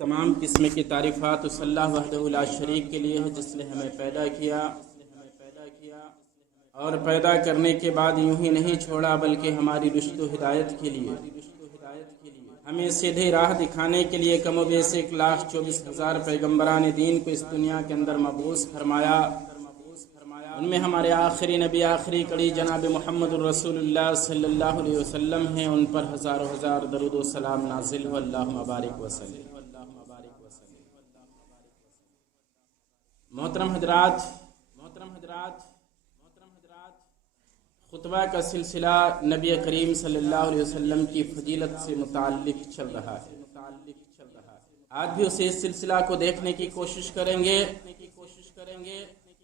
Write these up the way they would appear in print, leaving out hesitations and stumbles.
تمام قسم کی تعریفات اس اللہ وحدہ لا شریک کے لیے ہے جس نے ہمیں پیدا کیا اور پیدا کرنے کے بعد یوں ہی نہیں چھوڑا بلکہ ہماری رشد و ہدایت کے لیے ہمیں سیدھے راہ دکھانے کے لیے کم و بیش 1,24,000 پیغمبران دین کو اس دنیا کے اندر مبعوث فرمایا۔ ان میں ہمارے آخری نبی آخری کڑی جناب محمد الرسول اللہ صلی اللہ علیہ وسلم ہیں، ان پر ہزاروں ہزار درود و سلام نازل ہو، اللہم بارک وسلم۔ محترم حضرات، خطبہ کا سلسلہ نبی کریم صلی اللہ علیہ وسلم کی فضیلت سے متعلق چل رہا ہے۔ آج بھی اسی سلسلہ کو دیکھنے کی کوشش کریں گے۔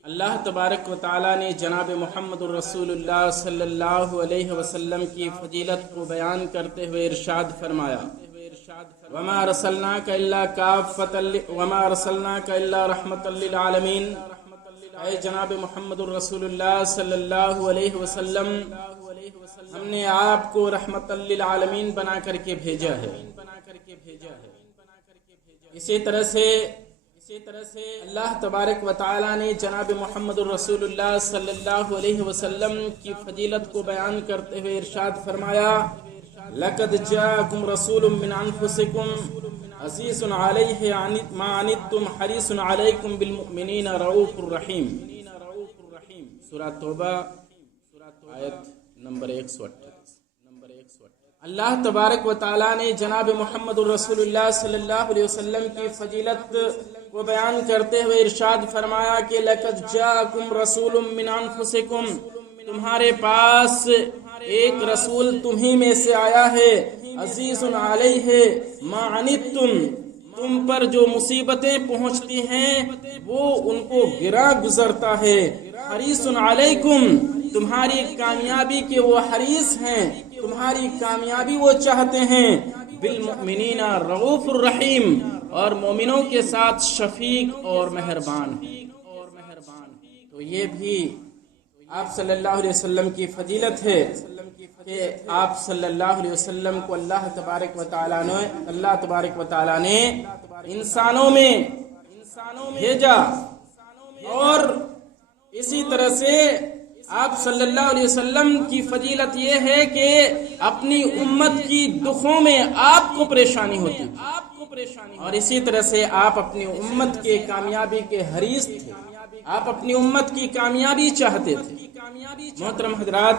اللہ تبارک و تعالی نے جناب محمد الرسول اللہ صلی اللہ علیہ وسلم کی فضیلت کو بیان کرتے ہوئے ارشاد فرمایا، وَمَا أَرْسَلْنَاكَ إِلَّا كَافَّةً وَمَا أَرْسَلْنَاكَ إِلَّا رَحْمَةً لِّلْعَالَمِينَ۔ اے جناب محمد الرسول اللہ صلی اللہ علیہ وسلم، ہم نے آپ کو رحمت للعالمین بنا کر کے بھیجا ہے۔ اسی طرح سے اللہ تبارک و تعالی نے جناب محمد الرسول اللہ صلی اللہ علیہ وسلم کی فضیلت کو بیان کرتے ہوئے ارشاد فرمایا، لَقَدْ جَاءَكُمْ رَسُولٌ مِّنْ أَنفُسِكُمْ عزیز علیہ ما عنتم حریص علیکم بالمؤمنین رؤوف الرحیم۔ سورہ توبہ آیت نمبر 128۔ اللہ تبارک و تعالی نے جناب محمد الرسول اللہ صلی اللہ علیہ وسلم کی فضیلت کو بیان کرتے ہوئے ارشاد فرمایا کہ لَقَدْ جَاءَكُمْ رَسُولٌ مِّنْ أَنفُسِكُمْ، تمہارے پاس ایک رسول تمہیں میں سے آیا ہے، عزیز علیہ ما عنتم، تم پر جو مصیبتیں پہنچتی ہیں وہ ان کو گرا گزرتا ہے، حریص علیکم، تمہاری کامیابی کے وہ حریص ہیں، تمہاری کامیابی وہ چاہتے ہیں، بالمؤمنین رؤوف الرحیم، اور مومنوں کے ساتھ شفیق اور مہربان ہیں۔ تو یہ بھی آپ صلی اللہ علیہ وسلم کی فضیلت ہے کہ آپ صلی اللہ علیہ وسلم کو اللہ تبارک و تعالی نے انسانوں میں بھیجا، اور اسی طرح سے آپ صلی اللہ علیہ وسلم کی فضیلت یہ ہے کہ اپنی امت کی دکھوں میں آپ کو پریشانی ہوتی تھی، اور اسی طرح سے آپ اپنی امت کے کامیابی کے حریص تھے، آپ اپنی امت کی کامیابی چاہتے تھے۔ محترم حضرات،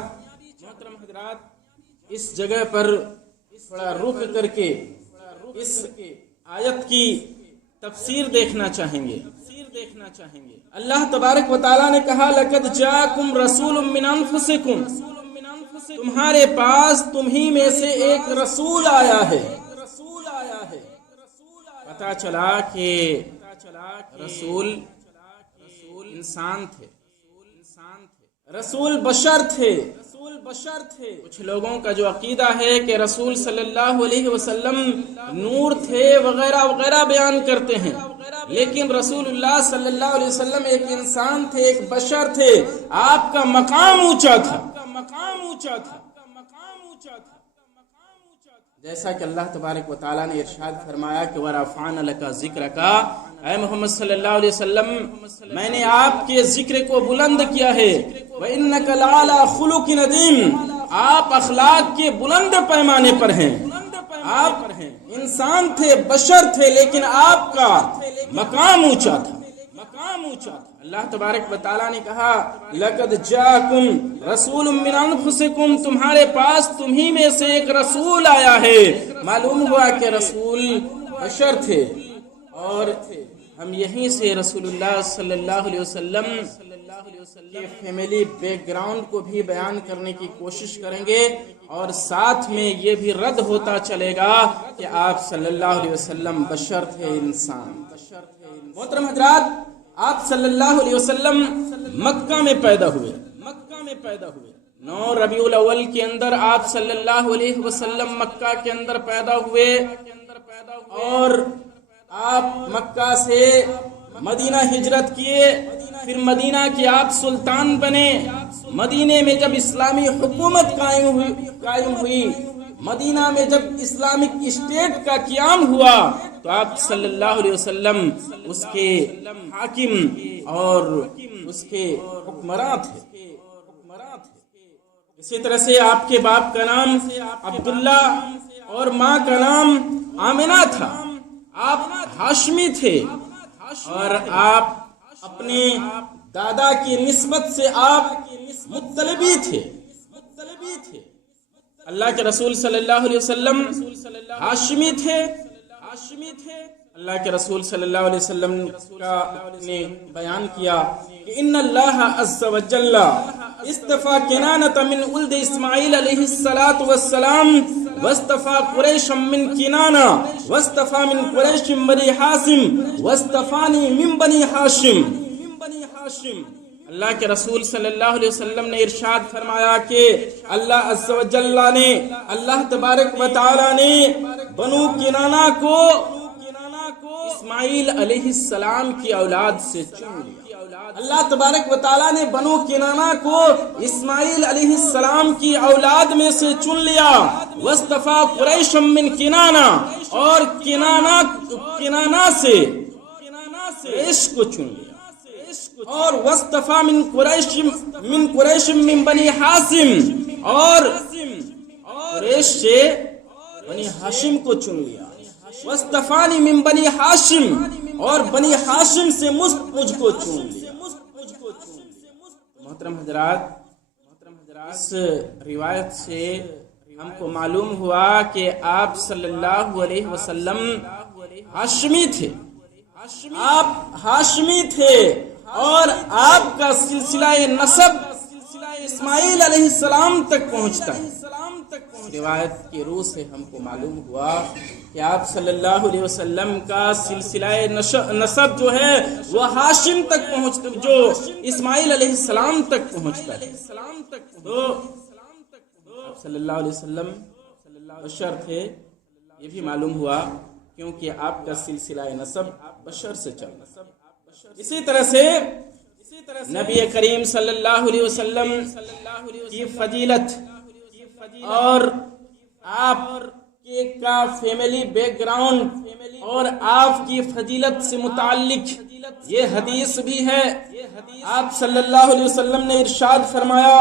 اس جگہ پر تھوڑا رک کر کے اس آیت کی تفسیر دیکھنا چاہیں گے۔ اللہ تبارک و تعالی نے کہا، لَقَدْ جَاءَكُمْ رَسُولٌ مِّنْ أَنفُسِكُمْ، تمہارے پاس تمہیں میں سے ایک رسول آیا ہے۔ پتہ چلا کہ رسول انسان تھے، رسول بشر تھے۔ کچھ لوگوں کا جو عقیدہ ہے کہ رسول صلی اللہ علیہ وسلم نور تھے وغیرہ وغیرہ بیان کرتے ہیں، لیکن رسول اللہ صلی اللہ علیہ وسلم ایک انسان تھے، ایک بشر تھے، آپ کا مقام اونچا تھا۔ جیسا کہ اللہ تبارک و تعالی نے ارشاد فرمایا کہ وَرَفَعْنَا لَكَ ذِكْرَكَ، اے محمد صلی اللہ علیہ وسلم میں نے آپ کے ذکر کو بلند کیا ہے، وَإِنَّكَ لَعَلَىٰ خُلُقٍ عَظِيمٍ، آپ اخلاق کے بلند پیمانے پر ہیں۔ آپ انسان تھے، بشر تھے، لیکن آپ کا مقام اونچا تھا۔ اللہ تبارک و تعالی نے کہا، لَقَدْ جَاءَكُمْ رَسُولٌ مِّنْ أَنفُسِكُمْ، تمہارے پاس تمہیں میں سے ایک رسول آیا ہے۔ معلوم ہوا کہ رسول بشر تھے، اور ہم یہیں سے رسول اللہ صلی اللہ علیہ وسلم کے فیملی بیک گراؤنڈ کو بھی بیان کرنے کی کوشش کریں گے، اور ساتھ میں یہ بھی رد ہوتا چلے گا کہ آپ صلی اللہ علیہ وسلم بشر تھے، انسان۔ محترم حضرات، آپ صلی اللہ علیہ وسلم مکہ میں پیدا ہوئے۔ 9 ربیع الاول کے اندر آپ صلی اللہ علیہ وسلم مکہ کے اندر پیدا ہوئے، اور آپ مکہ سے مدینہ ہجرت کیے، پھر مدینہ کے آپ سلطان بنے۔ مدینہ میں جب اسلامی حکومت قائم ہوئی، مدینہ میں جب اسلامک اسٹیٹ کا قیام ہوا تو آپ صلی اللہ علیہ وسلم اس کے حاکم اور اس کے حکمراں تھے۔ اسی طرح سے آپ کے باپ کا نام عبداللہ اور ماں کا نام آمنہ تھا۔ آپ ہاشمی تھے اور آپ اپنے دادا کی نسبت سے آپ مطلبی تھے۔ اللہ کے رسول صلی اللہ علیہ وسلم ہاشمی تھے۔ اللہ کے رسول صلی اللہ علیہ وسلم کا نے بیان کیا کہ ان اللہ عز وجل اصطفى کنانۃ من ولد اسماعیل علیہ الصلوۃ والسلام واصطفى قریشا من کنانہ واصطفى من قریش بنی حاشم واصطفانی من بنی ہاشم۔ اللہ کے رسول صلی اللہ علیہ وسلم نے ارشاد فرمایا کہ اللہ عز و جل نے، اللہ تبارک و تعالی نے بنو کنانہ کو اسماعیل علیہ السلام کی اولاد سے چن لیا۔ اللہ تبارک و تعالی نے بنو کنانہ کو اسماعیل علیہ السلام کی اولاد میں سے چن لیا۔ واصطفى قریش من کنانہ، اور کنانہ سے قریش کو چن لیا، اور واصطفى من قریش من بنی ہاشم، اور قریش سے بنی ہاشم کو چن لیا۔ واصطفانی من بنی ہاشم، اور بنی ہاشم سے مجھ کو چن لیا۔ محترم حضرات، اس روایت سے ہم کو معلوم ہوا کہ آپ صلی اللہ علیہ وسلم ہاشمی تھے، آپ ہاشمی تھے، اور آپ کا سلسلہ نسب اسماعیل علیہ السلام تک پہنچتا ہے۔ روایت کی روح سے ہم کو معلوم ہوا کہ آپ صلی اللہ علیہ وسلم کا سلسلہ نسب جو ہے وہ ہاشم تک پہنچتا، جو اسماعیل علیہ السلام تک پہنچتا ہے۔ تو آپ صلی اللہ علیہ وسلم بشر تھے، یہ بھی معلوم ہوا کیونکہ آپ کا سلسلہ نسب بشر سے چلتا۔ اسی طرح سے نبی کریم صلی اللہ علیہ وسلم کی فضیلت اور آپ کا فیملی بیک گراؤنڈ اور آپ کی فضیلت سے متعلق یہ حدیث بھی ہے۔ آپ صلی اللہ علیہ وسلم نے ارشاد فرمایا،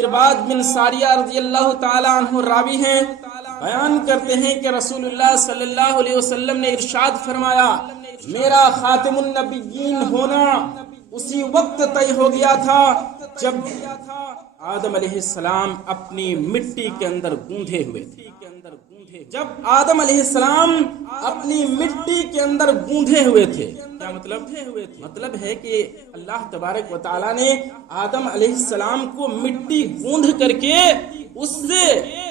ارباد بن ساریہ رضی اللہ تعالی عنہ راوی ہیں، بیان کرتے ہیں کہ رسول اللہ صلی اللہ علیہ وسلم نے ارشاد فرمایا، میرا خاتم النبیین ہونا اسی وقت طے ہو گیا تھا جب آدم علیہ السلام اپنی مٹی کے اندر گوندھے ہوئے تھے۔ جب آدم علیہ السلام اپنی مٹی کے اندر گوندھے ہوئے تھے، کیا مطلب ہے کہ اللہ تبارک و تعالی نے آدم علیہ السلام کو مٹی گوندھ کر کے اس سے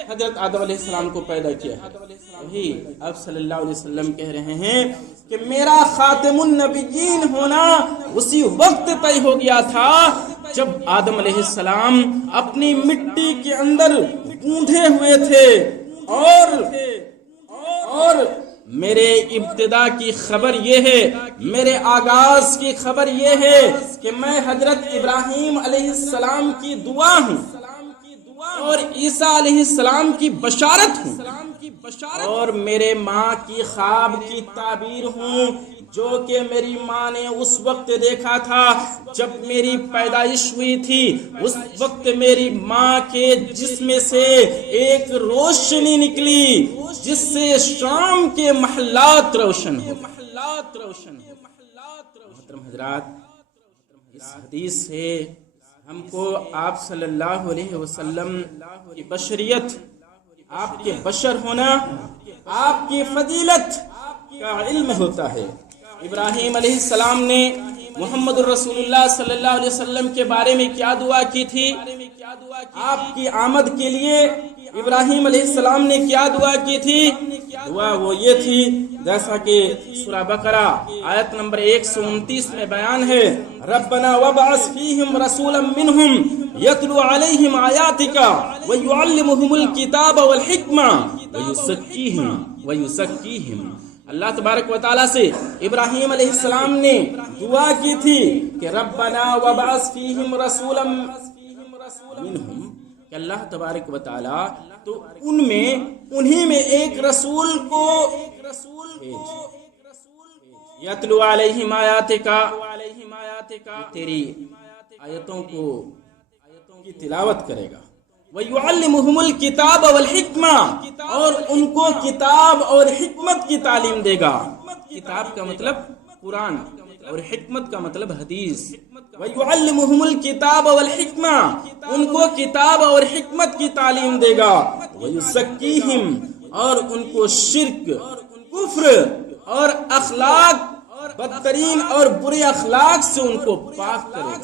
حضرت آدم علیہ السلام کو پیدا کیا ہے۔ وہی آپ صلی اللہ علیہ وسلم کہہ رہے ہیں کہ میرا خاتم النبیین ہونا اسی وقت طے ہو گیا تھا جب آدم علیہ السلام اپنی مٹی کے اندر گوندھے ہوئے تھے، اور میرے ابتدا کی خبر یہ ہے، میرے آغاز کی خبر یہ ہے کہ میں حضرت ابراہیم علیہ السلام کی دعا ہوں اور عیسیٰ علیہ السلام کی بشارت ہوں، اور میرے ماں کی خواب کی تعبیر ہوں، جو کہ میری ماں نے اس وقت دیکھا تھا جب میری پیدائش ہوئی تھی۔ اس وقت میری ماں کے جسم سے ایک روشنی نکلی جس سے شام کے محلات روشن ہو۔ محترم حضرات، اس حدیث سے ہم کو آپ صلی اللہ علیہ وسلم کی بشریت، آپ کے بشر ہونا، آپ کی فضیلت کا علم ہوتا ہے۔ ابراہیم علیہ السلام نے محمد الرسول اللہ صلی اللہ علیہ وسلم کے بارے میں کیا دعا کی تھی؟ آپ کی آمد کے لیے ابراہیم علیہ السلام نے کیا دعا کی تھی؟ دعا وہ یہ تھی جیسا کہ سورہ بقرہ آیت نمبر 129 میں بیان ہے، ربنا وابعث فیہم رسولا منہم یتلو علیہم آیاتک ویعلمہم الکتاب والحکمہ ویزکیہم۔ اللہ تبارک و تعالیٰ سے ابراہیم علیہ السلام نے دعا کی تھی کہ ربنا وابعث فیہم رسولا منہم، کہ اللہ تبارک و تعالی تو انہی میں ایک رسول کو یتلو علیہم آیاتک، تیری آیتوں کی تلاوت کرے گا، وَيُعَلِّمُهُمُ الْكِتَابَ وَالْحِکْمَةَ، اور ان کو کتاب اور حکمت کی تعلیم دے گا۔ کتاب کا مطلب قرآن اور حکمت کا مطلب حدیث۔ وَيُعَلِّمُهُمُ الْكِتَابَ وَالْحِکْمَةَ، ان کو کتاب اور حکمت کی تعلیم دے گا۔ وَيُزَكِّيهِمْ، اور ان کو شرک، کفر اور اخلاق بدترین اور برے اخلاق سے ان کو پاک کرے گا۔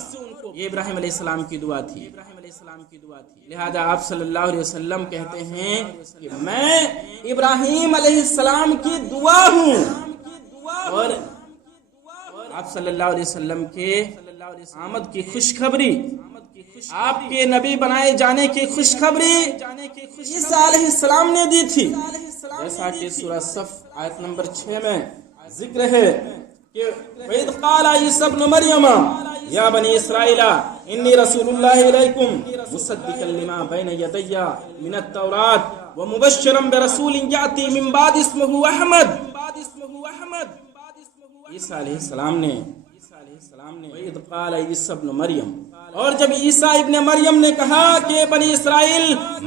یہ ابراہیم علیہ السلام کی دعا تھی۔ لہذا آپ صلی اللہ علیہ وسلم کہتے ہیں کہ میں ابراہیم علیہ السلام کی دعا ہوں، اور آپ صلی اللہ علیہ وسلم کے آمد کی خوشخبری، آپ کے نبی بنائے جانے کی خوشخبری عیسیٰ علیہ السلام نے دی تھی، جیسا کہ سورہ صف آیت نمبر 6 میں ذکر ہے کہ وَإِذْ قَالَ عِيسَىٰ ابْنُ مَرْيَمَ يَا بَنِي إِسْرَائِيلَ إِنِّي رَسُولُ اللَّهِ إِلَيْكُمْ مُصَدِّقًا لِمَا بَيْنَ يَدَيَّ مِنَ التَّوْرَاةِ وَمُبَشِّرًا بِرَسُولٍ يَأْتِي مِن بَعْدِي اسْمُهُ أَحْمَدُ۔ عیسیٰ علیہ السلام نے وَإِذْ قَالَ عِيسَىٰ ابْنُ مَرْيَمَ، اور جب عیسیٰ ابن مریم نے کہا کہ بنی اسرائیل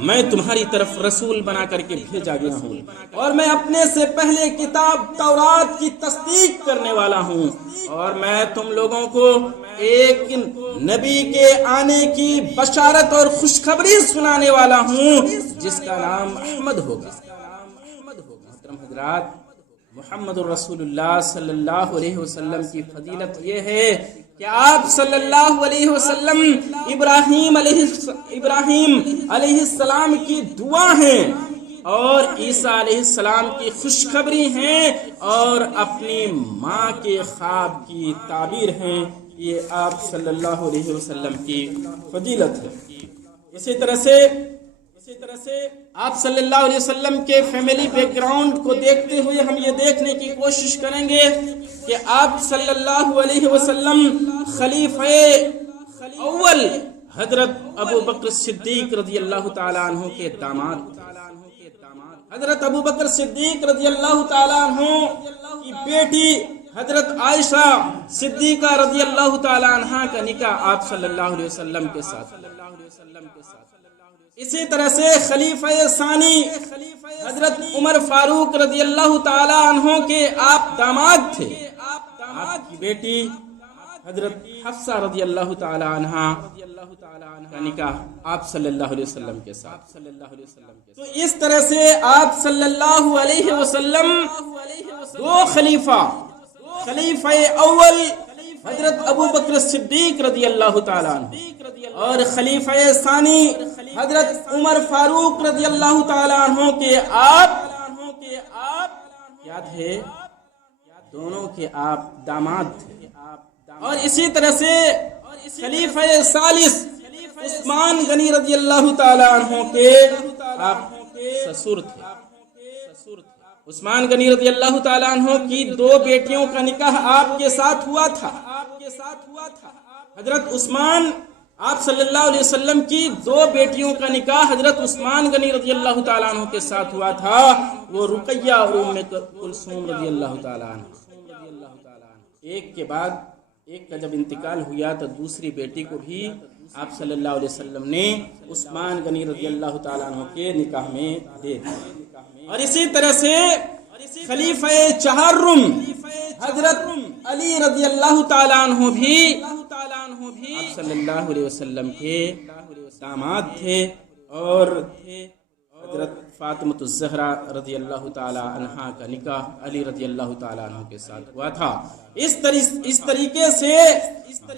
میں تمہاری طرف رسول بنا کر کے بھیجا گیا ہوں، اور میں اپنے سے پہلے کتاب تورات کی تصدیق کرنے والا ہوں، اور میں تم لوگوں کو ایک نبی کے آنے کی بشارت اور خوشخبری سنانے والا ہوں جس کا نام احمد ہوگا۔ محترم حضرات، محمد الرسول اللہ صلی اللہ علیہ وسلم کی فضیلت یہ ہے کہ آپ صلی اللہ علیہ وسلم ابراہیم علیہ السلام کی دعا ہیں، اور عیسیٰ علیہ السلام کی خوشخبری ہیں، اور اپنی ماں کے خواب کی تعبیر ہیں۔ یہ آپ صلی اللہ علیہ وسلم کی فضیلت ہے۔ اسی طرح سے آپ صلی اللہ علیہ وسلم کے فیملی بیک گراؤنڈ کو دیکھتے ہوئے ہم یہ دیکھنے کی کوشش کریں گے کہ آپ صلی اللہ علیہ وسلم خلیفہ اول حضرت ابو بکر صدیق رضی اللہ تعالیٰ عنہ کے داماد، حضرت ابو بکر صدیق رضی اللہ تعالیٰ عنہ کی بیٹی حضرت عائشہ صدیقہ رضی اللہ تعالیٰ عنہ کا نکاح آپ صلی اللہ علیہ وسلم کے ساتھ۔ اسی طرح سے خلیفہ ثانی حضرت عمر فاروق رضی اللہ تعالیٰ عنہ کے آپ داماد تھے۔ آپ کی بیٹی حضرت حفصہ رضی اللہ تعالیٰ عنہ کا نکاح آپ صلی اللہ علیہ وسلم کے ساتھ۔ تو اس طرح سے آپ صلی اللہ علیہ وسلم دو خلیفہ اول حضرت ابو بکر صدیق رضی اللہ تعالیٰ عنہ اور خلیفہ ثانی حضرت عمر فاروق رضی اللہ تعالیٰ عنہ کے آپ کیا تھے؟ دونوں کے آپ داماد تھے۔ اور اسی طرح سے خلیفہ ثالث عثمان غنی رضی اللہ تعالیٰ عنہ کے آپ سسر تھے۔ عثمان غنی رضی اللہ تعالیٰ عنہ کی دو بیٹیوں کا نکاح آپ کے ساتھ ہوا تھا۔ حضرت عثمان، آپ صلی اللہ علیہ وسلم کی دو بیٹیوں کا نکاح حضرت عثمان غنی رضی اللہ تعالیٰ عنہ کے ساتھ ہوا تھا، وہ رقیہ اور ام کلثوم رضی اللہ تعالیٰ عنہ۔ ایک کے بعد ایک کا جب انتقال ہوا تو دوسری بیٹی کو بھی آپ صلی اللہ علیہ وسلم نے عثمان غنی رضی اللہ تعالیٰ عنہ کے نکاح میں دے دیا۔ اور اسی طرح سے خلیفہ چہارم حضرت علی رضی اللہ تعالیٰ عنہ بھی آپ صلی اللہ علیہ وسلم کے داماد تھے، اور حضرت فاطمۃ الزہرا رضی اللہ تعالیٰ عنہ کا نکاح علی رضی اللہ تعالیٰ عنہ کے ساتھ ہوا تھا۔ اس طریقے سے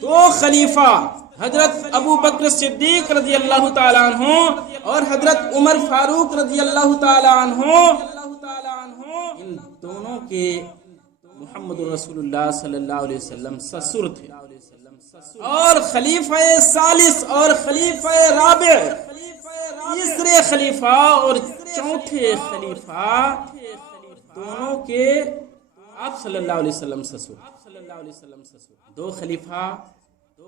دو خلیفہ حضرت ابو بکر صدیق رضی اللہ تعالیٰ عنہ اور حضرت عمر فاروق رضی اللہ تعالیٰ عنہ، ان دونوں کے محمد رسول اللہ صلی اللہ علیہ وسلم سسر تھے۔ اور خلیفہ ثالث اور خلیفہ رابع، تیسرے خلیفہ اور چوتھے خلیفہ، دونوں کے آپ صلی اللہ علیہ وسلم سسر۔ دو خلیفہ 2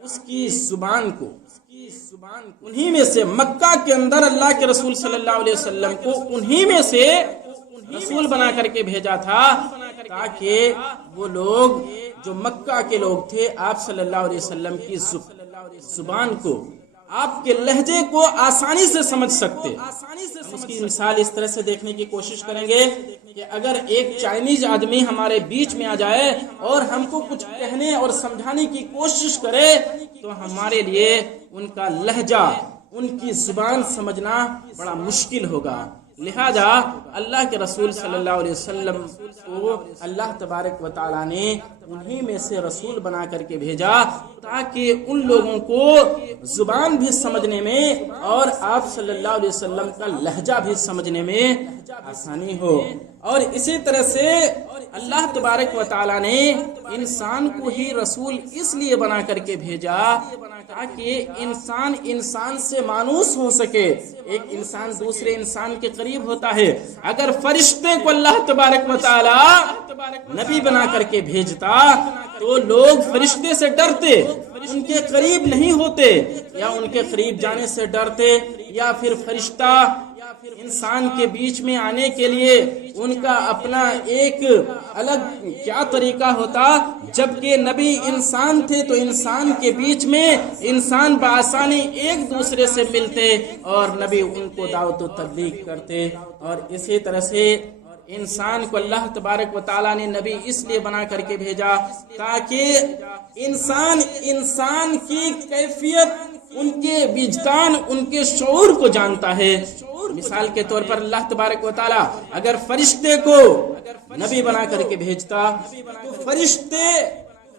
اس کی زبان کو انہی میں سے مکہ کے اندر اللہ کے رسول صلی اللہ علیہ وسلم کو انہی میں سے رسول بنا کر کے بھیجا تھا تاکہ وہ لوگ جو مکہ کے لوگ تھے آپ صلی اللہ علیہ وسلم کی زبان کو، آپ کے لہجے کو آسانی سے سمجھ سکتے۔ ہم اس کی مثال اس طرح سے دیکھنے کی کوشش کریں گے کہ اگر ایک چائنیز آدمی ہمارے بیچ میں آ جائے اور ہم کو کچھ کہنے اور سمجھانے کی کوشش کرے تو ہمارے لیے ان کا لہجہ، ان کی زبان سمجھنا بڑا مشکل ہوگا۔ لہذا اللہ کے رسول صلی اللہ علیہ وسلم کو اللہ تبارک و تعالیٰ نے انہی میں سے رسول بنا کر کے بھیجا تاکہ ان لوگوں کو زبان بھی سمجھنے میں اور آپ صلی اللہ علیہ وسلم کا لہجہ بھی سمجھنے میں آسانی ہو۔ اور اسی طرح سے اللہ تبارک و تعالیٰ نے انسان کو ہی رسول اس لیے بنا کر کے بھیجا تاکہ انسان سے مانوس ہو سکے۔ ایک انسان دوسرے انسان کے قریب ہوتا ہے۔ اگر فرشتے کو اللہ تبارک و تعالی نبی بنا کر کے بھیجتا تو لوگ فرشتے سے ڈرتے، ان کے قریب نہیں ہوتے، یا ان کے قریب جانے سے ڈرتے، یا پھر فرشتہ انسان کے بیچ میں آنے کے لیے ان کا اپنا ایک الگ کیا طریقہ ہوتا، جبکہ نبی انسان تھے تو انسان کے بیچ میں انسان بآسانی ایک دوسرے سے ملتے اور نبی ان کو دعوت و تبلیغ کرتے۔ اور اسی طرح سے انسان کو اللہ تبارک و تعالیٰ نے نبی اس لیے بنا کر کے بھیجا تاکہ انسان کی کیفیت، ان کے وجدان، ان کے شعور کو جانتا ہے۔ مثال کے طور پر اللہ تبارک و تعالیٰ اگر فرشتے کو نبی بنا کر کے بھیجتا تو فرشتے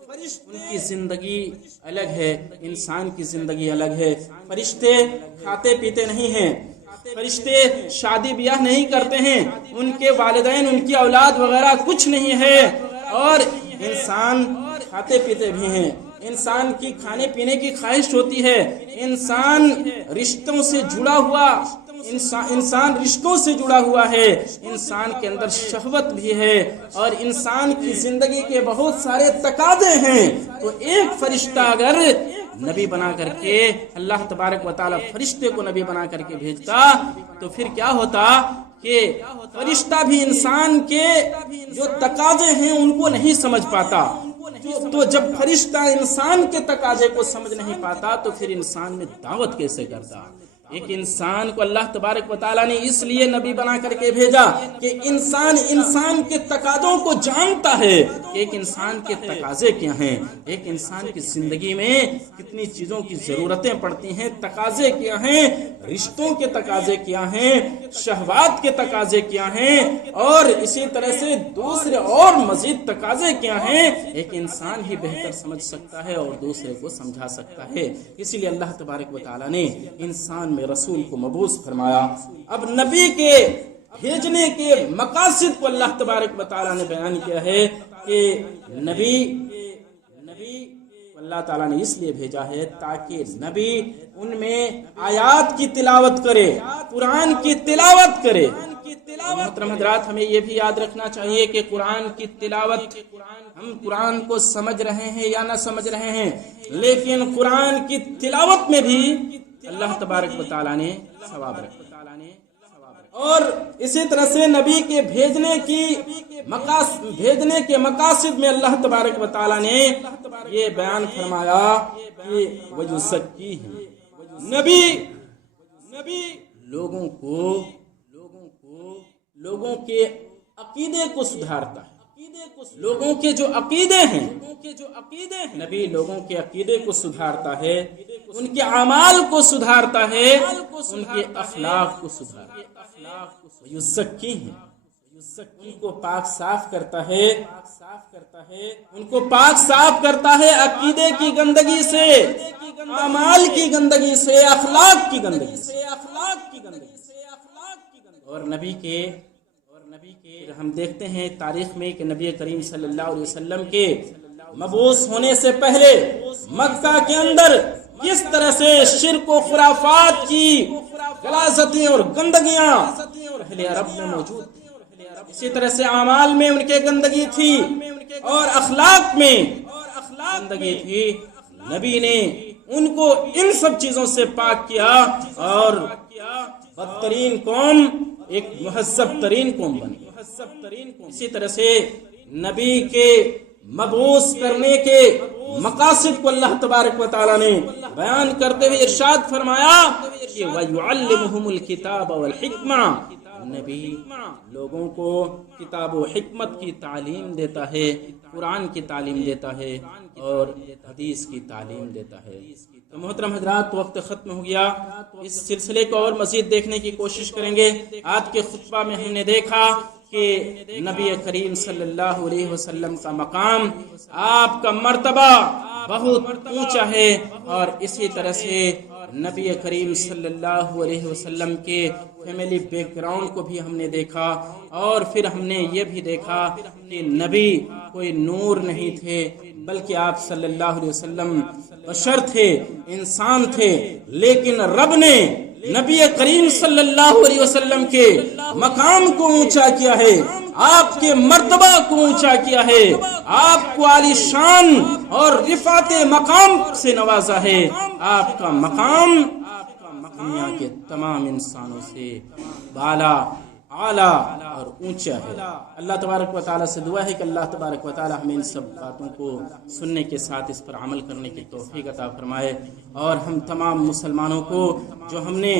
ان کی زندگی الگ ہے، انسان کی زندگی الگ ہے۔ فرشتے کھاتے پیتے نہیں ہیں، فرشتے شادی بیاہ نہیں کرتے ہیں، ان کے والدین، ان کی اولاد وغیرہ کچھ نہیں ہے، اور انسان کھاتے پیتے بھی ہیں۔ انسان کی کھانے پینے کی خواہش ہوتی ہے، انسان رشتوں سے جڑا ہوا، انسان رشتوں سے جڑا ہوا ہے، انسان کے اندر شہوت بھی ہے، اور انسان کی زندگی کے بہت سارے تقاضے ہیں۔ تو ایک فرشتہ اگر نبی بنا کر کے اللہ تبارک و تعالی فرشتے کو نبی بنا کر کے بھیجتا تو پھر کیا ہوتا کہ فرشتہ بھی انسان کے جو تقاضے ہیں ان کو نہیں سمجھ پاتا۔ تو جب فرشتہ انسان کے تقاضے کو سمجھ نہیں پاتا تو پھر انسان میں دعوت کیسے کرتا؟ ایک انسان کو اللہ تبارک و تعالیٰ نے اس لیے نبی بنا کر کے بھیجا کہ انسان کے تقاضوں کو جانتا ہے کہ ایک انسان کے تقاضے کیا ہیں، ایک انسان کی زندگی میں کتنی چیزوں کی ضرورتیں پڑتی ہیں، تقاضے کیا ہیں، رشتوں کے تقاضے کیا ہیں، شہوات کے تقاضے کیا ہیں، اور اسی طرح سے دوسرے اور مزید تقاضے کیا ہیں، ایک انسان ہی بہتر سمجھ سکتا ہے اور دوسرے کو سمجھا سکتا ہے۔ اسی لیے اللہ تبارک و تعالیٰ نے انسان میں رسول کو مبعوث فرمایا۔ اب نبی کے بھیجنے کے مقاصد کو اللہ تبارک و تعالیٰ نے بیان کیا ہے کہ نبی کو اللہ تعالیٰ نے اس لیے بھیجا ہے تاکہ نبی ان میں آیات کی تلاوت کرے، قرآن کی تلاوت کرے۔ محترم حضرات، ہمیں یہ بھی یاد رکھنا چاہیے کہ قرآن کی تلاوت، ہم قرآن کو سمجھ رہے ہیں یا نہ سمجھ رہے ہیں، لیکن قرآن کی تلاوت میں بھی اللہ تبارک و تعالیٰ نے ثواب رکھا۔ اور اسی طرح سے نبی کے بھیجنے کے مقاصد میں اللہ تبارک و تعالیٰ نے یہ بیان فرمایا کہ وَيُزَكِّيهِمْ، نبی لوگوں کے عقیدے کو سدھارتا ہے۔ لوگوں کے جو عقیدے ہیں، نبی لوگوں کے عقیدے کو سدھارتا ہے، ان کے اعمال کو سدھارتا ہے، ان کے اخلاق کو سدھارتا ہے۔ ان کو پاک صاف کرتا ہے، ان کو پاک صاف کرتا ہے عقیدے کی گندگی سے، اعمال کی گندگی سے، اخلاق کی گندگی سے۔ اور نبی کے ہم دیکھتے ہیں تاریخ میں کہ نبی کریم صلی اللہ علیہ وسلم کے مبعوث ہونے سے پہلے مکہ کے اندر کس طرح سے شرک و خرافات کی غلاظتیں اور گندگیاں اہل عرب میں موجود تھی، اسی طرح سے اعمال میں ان کے گندگی تھی اور اخلاق میں گندگی تھی، نبی نے ان کو ان سب چیزوں سے پاک کیا اور بدترین قوم ایک مہذب ترین قوم بنی۔ اسی طرح سے نبی کے مبعوث کرنے کے مقاصد کو اللہ تبارک و تعالی نے بیان کرتے ہوئے ارشاد فرمایا کہ وَيُعَلِّمُهُمُ الْكِتَابَ وَالْحِكْمَةَ، نبی لوگوں کو کتاب و حکمت کی تعلیم دیتا ہے، قرآن کی تعلیم دیتا ہے اور حدیث کی تعلیم دیتا ہے۔ تو محترم حضرات، وقت ختم ہو گیا، اس سلسلے کو اور مزید دیکھنے کی کوشش کریں گے۔ آج کے خطبہ میں ہم نے دیکھا کہ نبی کریم صلی اللہ علیہ وسلم کا مقام، آپ کا مرتبہ بہت اونچا ہے، اور اسی طرح سے نبی کریم صلی اللہ علیہ وسلم کے فیملی بیک گراؤنڈ کو بھی ہم نے دیکھا، اور پھر ہم نے یہ بھی دیکھا کہ نبی کوئی نور نہیں تھے، بلکہ آپ صلی اللہ علیہ وسلم بشر تھے، انسان تھے، لیکن رب نے نبی کریم صلی اللہ علیہ وسلم کے مقام کو اونچا کیا ہے، آپ کے مرتبہ کو اونچا کیا ہے، آپ کو عالی شان اور رفعت مقام سے نوازا ہے۔ آپ کا مقام دنیا کے تمام انسانوں سے بالا، اعلیٰ اور اونچا ہے۔ اللہ تبارک و تعالیٰ سے دعا ہے کہ اللہ تبارک و تعالیٰ ہمیں ان سب باتوں کو سننے کے ساتھ اس پر عمل کرنے کی توفیق عطا فرمائے، اور ہم تمام مسلمانوں کو جو ہم نے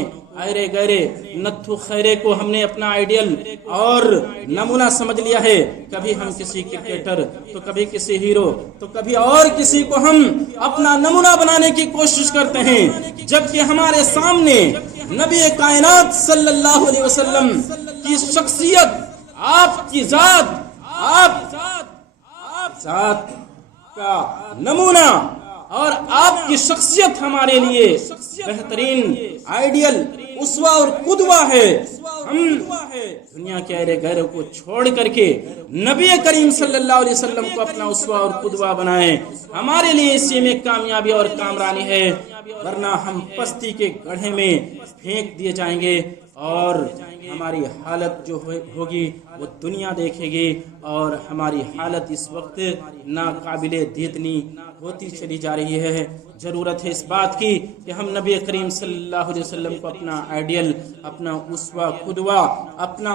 ایرے گیرے نتھو خیرے کو ہم نے اپنا آئیڈیل اور نمونہ سمجھ لیا ہے، کبھی ہم کسی کرکٹر، تو کبھی کسی ہیرو، تو کبھی اور کسی کو ہم اپنا نمونہ بنانے کی کوشش کرتے ہیں، جبکہ ہمارے سامنے نبی کائنات صلی اللہ علیہ وسلم کی شخصیت، آپ کی ذات، آپ ذات کا نمونہ اور آپ کی شخصیت ہمارے لیے بہترین آئیڈیل، اسوہ اور قدوہ ہے۔ ہم دنیا کے ایرے غیروں کو چھوڑ کر کے نبی کریم صلی اللہ علیہ وسلم کو اپنا اسوہ اور قدوہ بنائیں، ہمارے لیے اسی میں کامیابی اور کامرانی ہے، ورنہ ہم پستی کے گڑھے میں پھینک دیے جائیں گے، اور ہماری حالت جو ہوگی وہ دنیا دیکھے گی، اور ہماری حالت اس وقت ناقابل دیدنی ہوتی چلی جا رہی ہے۔ ضرورت ہے اس بات کی کہ ہم نبی کریم صلی اللہ علیہ وسلم کو اپنا آئیڈیل، اپنا اسوہ قدوہ، اپنا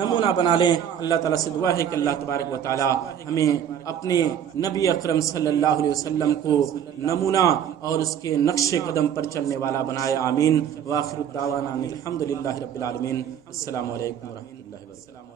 نمونہ بنا لیں۔ اللہ تعالیٰ سے دعا ہے کہ اللہ تبارک و تعالیٰ ہمیں اپنے نبی اکرم صلی اللہ علیہ وسلم کو نمونہ اور اس کے نقش قدم پر چلنے والا بنائے، آمین۔ وآخر الدعوانا الحمد للہ رب العالمین۔ السلام علیکم ورحمۃ اللہ وبرکاتہ۔